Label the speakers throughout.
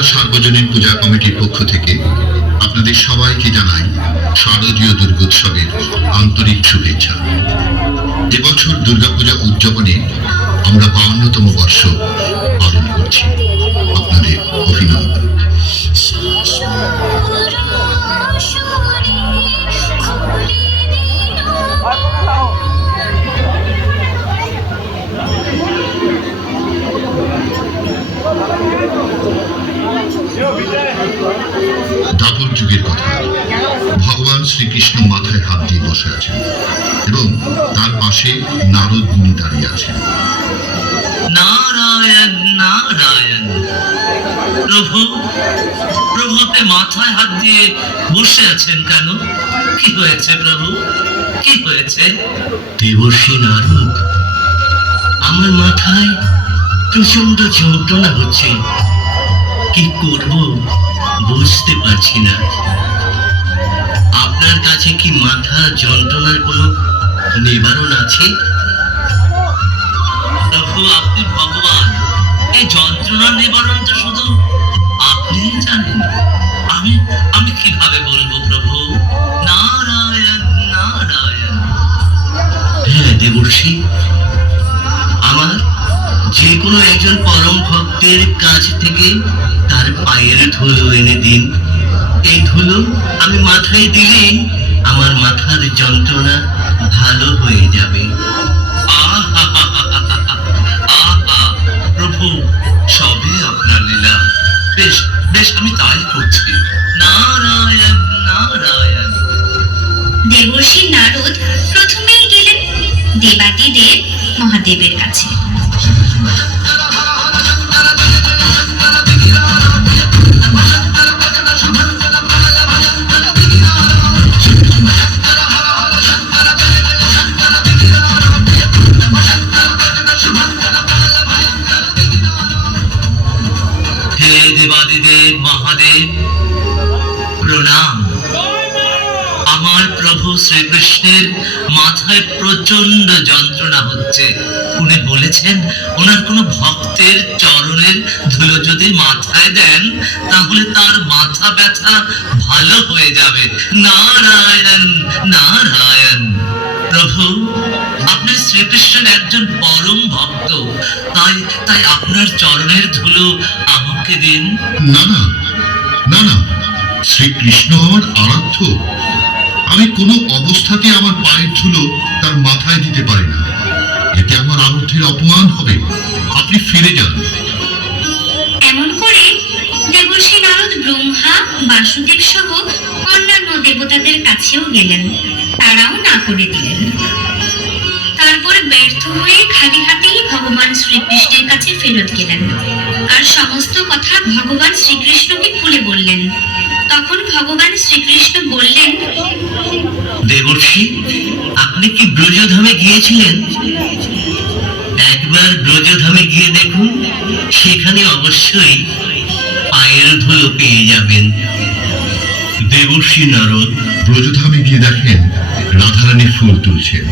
Speaker 1: পুরান সার্বজনীন পূজা কমিটির পক্ষ থেকে আপনাদের সবাইকে জানাই শারদীয় দুর্গোৎসবের আন্তরিক শুভেচ্ছা। এবছর দুর্গাপূজা উদযাপনে আমরা বাউন্নতম বর্ষ দাপর যুগের কথা। ভগবান শ্রীকৃষ্ণ মাথায় হাত দিয়ে বসে আছেন এবং তার পাশে নারদ মুনি দাঁড়িয়ে আছেন।
Speaker 2: নারায়ণ নারায়ণ। প্রভু প্রভু আপনি মাথায় হাত দিয়ে বসে আছেন কেন? কি হয়েছে প্রভু? কি হয়েছে? দেবর্ষী নারদ আমার মাথায় প্রচণ্ড যন্ত্রণা হচ্ছে। কি করব? বুঝতে পারছি না। আপনার কাছে কি মাথা যন্ত্রণার কোনো নিবারণ আছে? প্রভু আপনি ভগবান। এই যন্ত্রণা নিবারণ তো শুধু আপনি জানেন। আমি আমি কীভাবে বলব প্রভু? নারায়ণ নারায়ণ। হ্যাঁ দেবর্ষী। কোনো একজন পরম ভক্তের কাছ থেকে তার পায়ের ধুলো এনে দিন। এই ধুলো আমি মাথায় দিলেই আমার মাথার যন্ত্রণা ভালো হয়ে যাবে। প্রভু সবই আপনার লীলা। বেশ বেশ, আমি তাই করছি। নারায়ণ নারায়ণ।
Speaker 3: দেবর্ষী নারদ প্রথমেই গেলেন দেবাদিদেব মহাদেবের কাছে।
Speaker 2: আমার প্রভু শ্রীকৃষ্ণের মাথায় প্রচণ্ড যন্ত্রণা হচ্ছে। উনি বলেছেন, ওনার কোনো ভক্তের চরণের ধুলো যদি মাথায় দেন, তাহলে তার মাথা ব্যথা ভালো হয়ে যাবে। নারায়ণ নারায়ণ। প্রভু, আপনি শ্রীকৃষ্ণের একজন পরম ভক্ত। তাই তাই আপনার চরণের ধুলো আমাকে দিন।
Speaker 1: না না না। শ্রীকৃষ্ণ আমার আরাধ্য। আমি কোনো অবস্থাতে আমার পায়ের ধুলো তার মাথায় দিতে পারি না। এতে আমার আরাধ্যের অপমান হবে। আপনি ফিরে যান।
Speaker 3: এমন করে দেবর্ষী নারদ ব্রহ্মা, বাসুদেব সহ অন্যান্য দেবতাদের কাছেও গেলেন। তারাও না করে দিলেন। তারপর ব্যর্থ হয়ে খালি হাতেই ভগবান শ্রীকৃষ্ণের কাছে ফেরত গেলেন। আর সমস্ত কথা ভগবান শ্রীকৃষ্ণকে খুলে বললেন। তখন ভগবান শ্রীকৃষ্ণ বললেন
Speaker 2: দেবর্ষী, আপনি কি ব্রজধামে গিয়েছিলেন? একবার ব্রজধামে গিয়ে দেখুন, সেখানে অবশ্যই পায়ের ধুলো পেয়ে যাবেন। দেবর্ষী নারদ
Speaker 1: ব্রজধামে গিয়ে দেখেন, রাধারানী ফুল তুলছেন।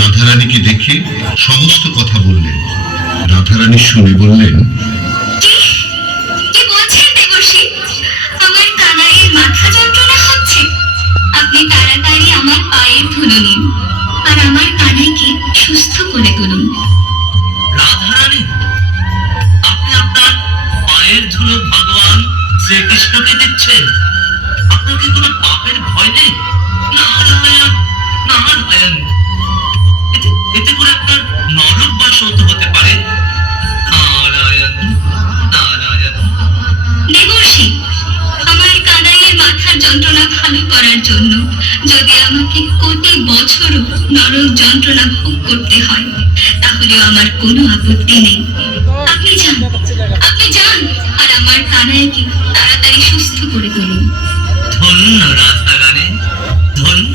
Speaker 1: রাধারানীকে দেখে সমস্ত কথা বললেন। রাধারানী শুনে বললেন
Speaker 3: পায়ের নিন আর আমার কানাইকে সুস্থ করে তুলুন।
Speaker 2: রাধারানী, আপনি আপনার পায়ের ধুলো ভগবান শ্রীকৃষ্ণকে দিচ্ছেন। আপনাকে কোনো পাপের ভয় নেই? নারায়ণ নারায়ণ।
Speaker 3: যদি আমাকে কোটি বছর নরক যন্ত্রণা ভোগ করতে হয়, তাহলেও আমার কোনো আপত্তি নেই। আপনি যান আপনি যান, আর আমার কানাইকে তাড়াতাড়ি সুস্থ করে তুলুন। ধন্য ধন্য